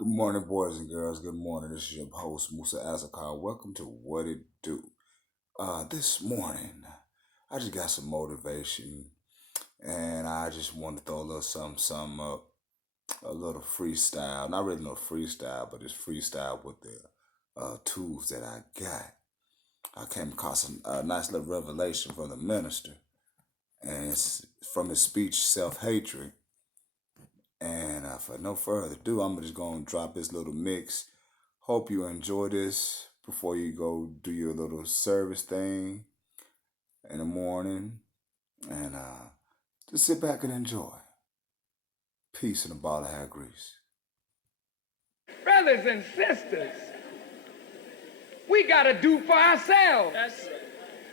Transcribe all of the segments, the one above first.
Good morning, boys and girls. Good morning. This is your host, Musa Azakar. Welcome to What It Do. This morning, I just got some motivation, and I just want to throw a little something up, a little freestyle. Not really no freestyle, but it's freestyle with the tools that I got. I came across a nice little revelation from the minister, and it's from his speech, Self-Hatred. And for no further ado, I'm just going to drop this little mix. Hope you enjoy this before you go do your little service thing in the morning. And just sit back and enjoy. Peace and a ball of hair grease. Brothers and sisters, we got to do for ourselves.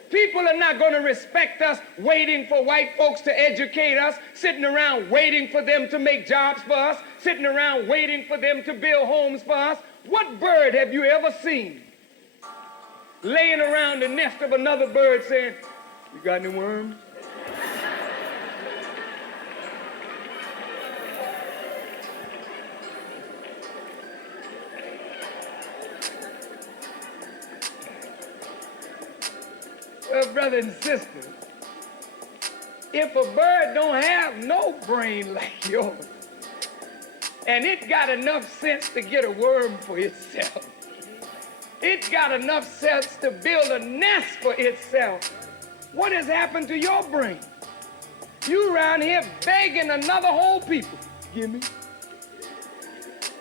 People are not going to respect us waiting for white folks to educate us, sitting around waiting for them to make jobs for us, sitting around waiting for them to build homes for us. What bird have you ever seen laying around the nest of another bird saying, "You got any worms?" Well, brothers and sisters, if a bird don't have no brain like yours, and it got enough sense to get a worm for itself, it got enough sense to build a nest for itself, what has happened to your brain? You around here begging another whole people, "Give me.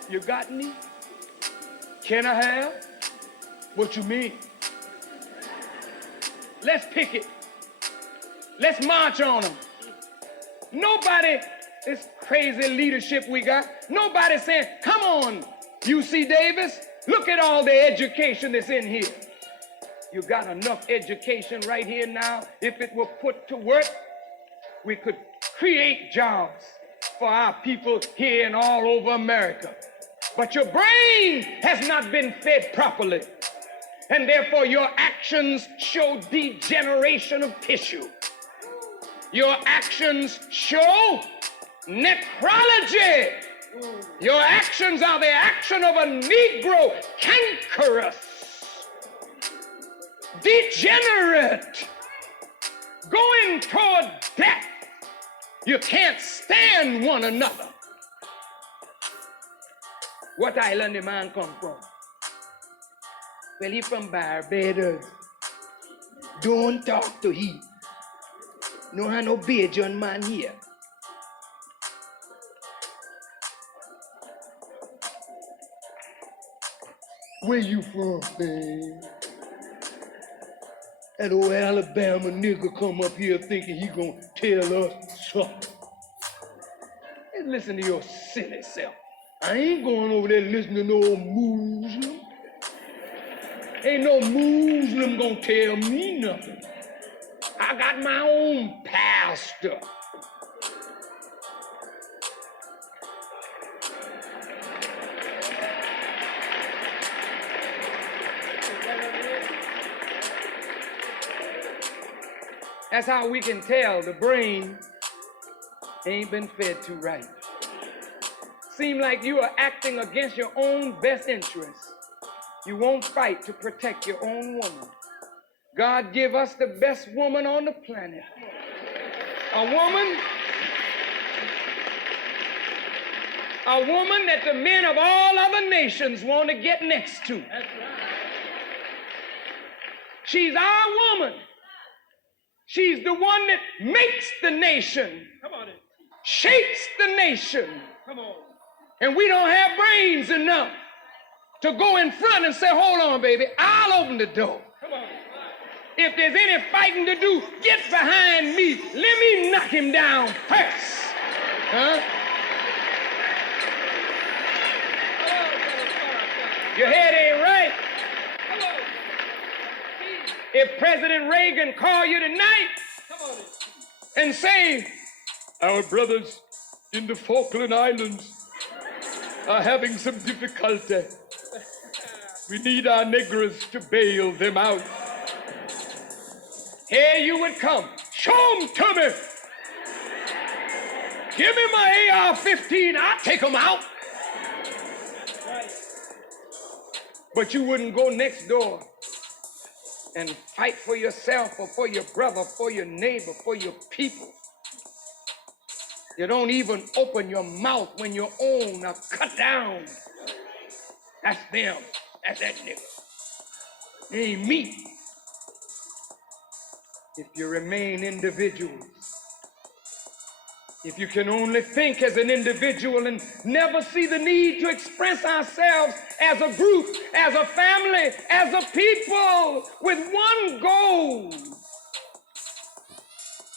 You got any? Can I have?" What you mean? Let's pick it. Let's march on them. Nobody, this crazy leadership we got, nobody saying, "Come on, UC Davis, look at all the education that's in here." You got enough education right here now. If it were put to work, we could create jobs for our people here and all over America. But your brain has not been fed properly. And therefore your actions show degeneration of tissue. Your actions show necrology. Your actions are the action of a Negro, cankerous, degenerate, going toward death. You can't stand one another. What island the man come from? Well, he from Barbados. Don't talk to he. No have no Bajan man here. Where you from, man? That old Alabama nigga come up here thinking he gonna tell us something. And listen to your silly self. I ain't going over there listening to no Muslim. Ain't no Muslim gonna tell me nothing. I got my own pastor. That's how we can tell the brain ain't been fed too right. Seem like you are acting against your own best interests. You won't fight to protect your own woman. God give us the best woman on the planet. A woman that the men of all other nations want to get next to. She's our woman. She's the one that makes the nation, shapes the nation. And we don't have brains enough to go in front and say, "Hold on, baby, I'll open the door. If there's any fighting to do, get behind me. Let me knock him down first." Huh? Your head ain't right. If President Reagan call you tonight and say, "Our brothers in the Falkland Islands are having some difficulty. We need our Negroes to bail them out." Here you would come. "Show them to me. Give me my AR-15. I'll take them out." but you wouldn't go next door and fight for yourself or for your brother, for your neighbor, for your people. You don't even open your mouth when your own are cut down. That's them. That's that nigga. It ain't me. If you remain individuals, if you can only think as an individual and never see the need to express ourselves as a group, as a family, as a people with one goal,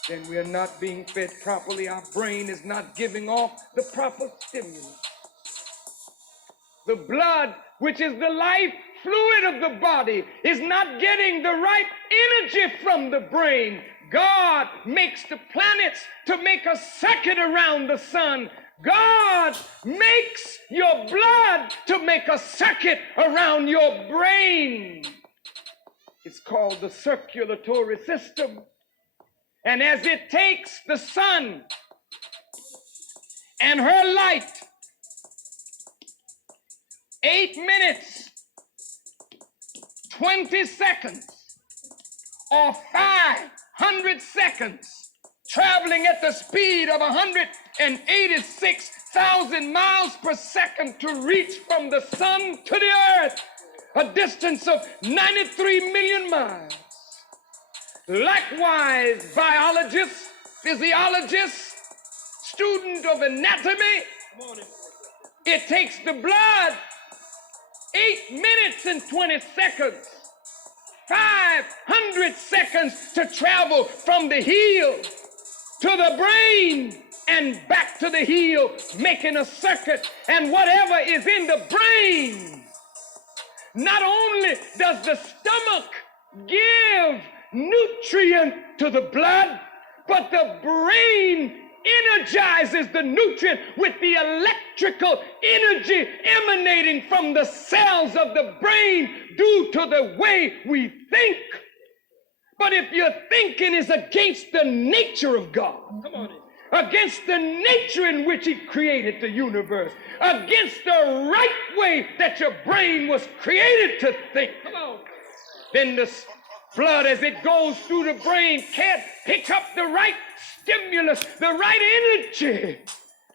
then we are not being fed properly. Our brain is not giving off the proper stimulus. The blood, which is the life fluid of the body, is not getting the right energy from the brain. God makes the planets to make a circuit around the sun. God makes your blood to make a circuit around your brain. It's called the circulatory system. And as it takes the sun and her light 8 minutes, 20 seconds, or 500 seconds, traveling at the speed of 186,000 miles per second to reach from the sun to the earth, a distance of 93 million miles. Likewise, biologists, physiologists, student of anatomy, it takes the blood 8 minutes and 20 seconds, 500 seconds to travel from the heel to the brain and back to the heel, making a circuit. And whatever is in the brain, not only does the stomach give nutrient to the blood, but the brain energizes the nutrient with the electrical energy emanating from the cells of the brain due to the way we think. But if your thinking is against the nature of God, against the nature in which He created the universe, against the right way that your brain was created to think, then the blood, as it goes through the brain, can't pick up the right stimulus, the right energy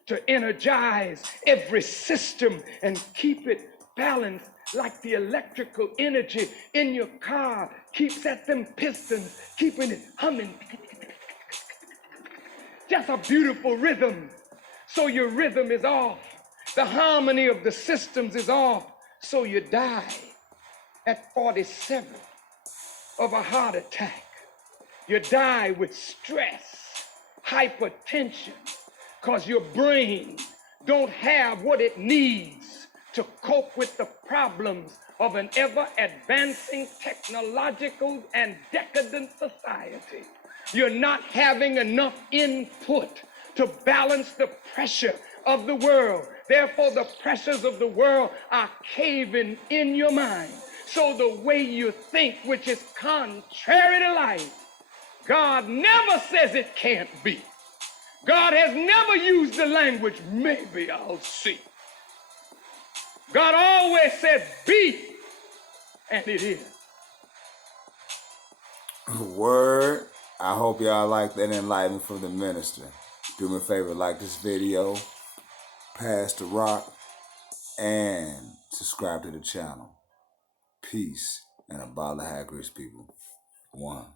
to energize every system and keep it balanced, like the electrical energy in your car keeps at them pistons, keeping it humming. Just a beautiful rhythm. So your rhythm is off. The harmony of the systems is off. So you die at 47 of a heart attack. You die with stress, hypertension, because your brain don't have what it needs to cope with the problems of an ever-advancing technological and decadent society. You're not having enough input to balance the pressure of the world. Therefore, the pressures of the world are caving in your mind. So the way you think, which is contrary to life, God never says it can't be. God has never used the language, maybe I'll see. God always said, be, and it is. Word. I hope y'all like that enlightenment from the minister. Do me a favor, like this video, pass the rock, and subscribe to the channel. Peace and a bottle of high grades, people. One.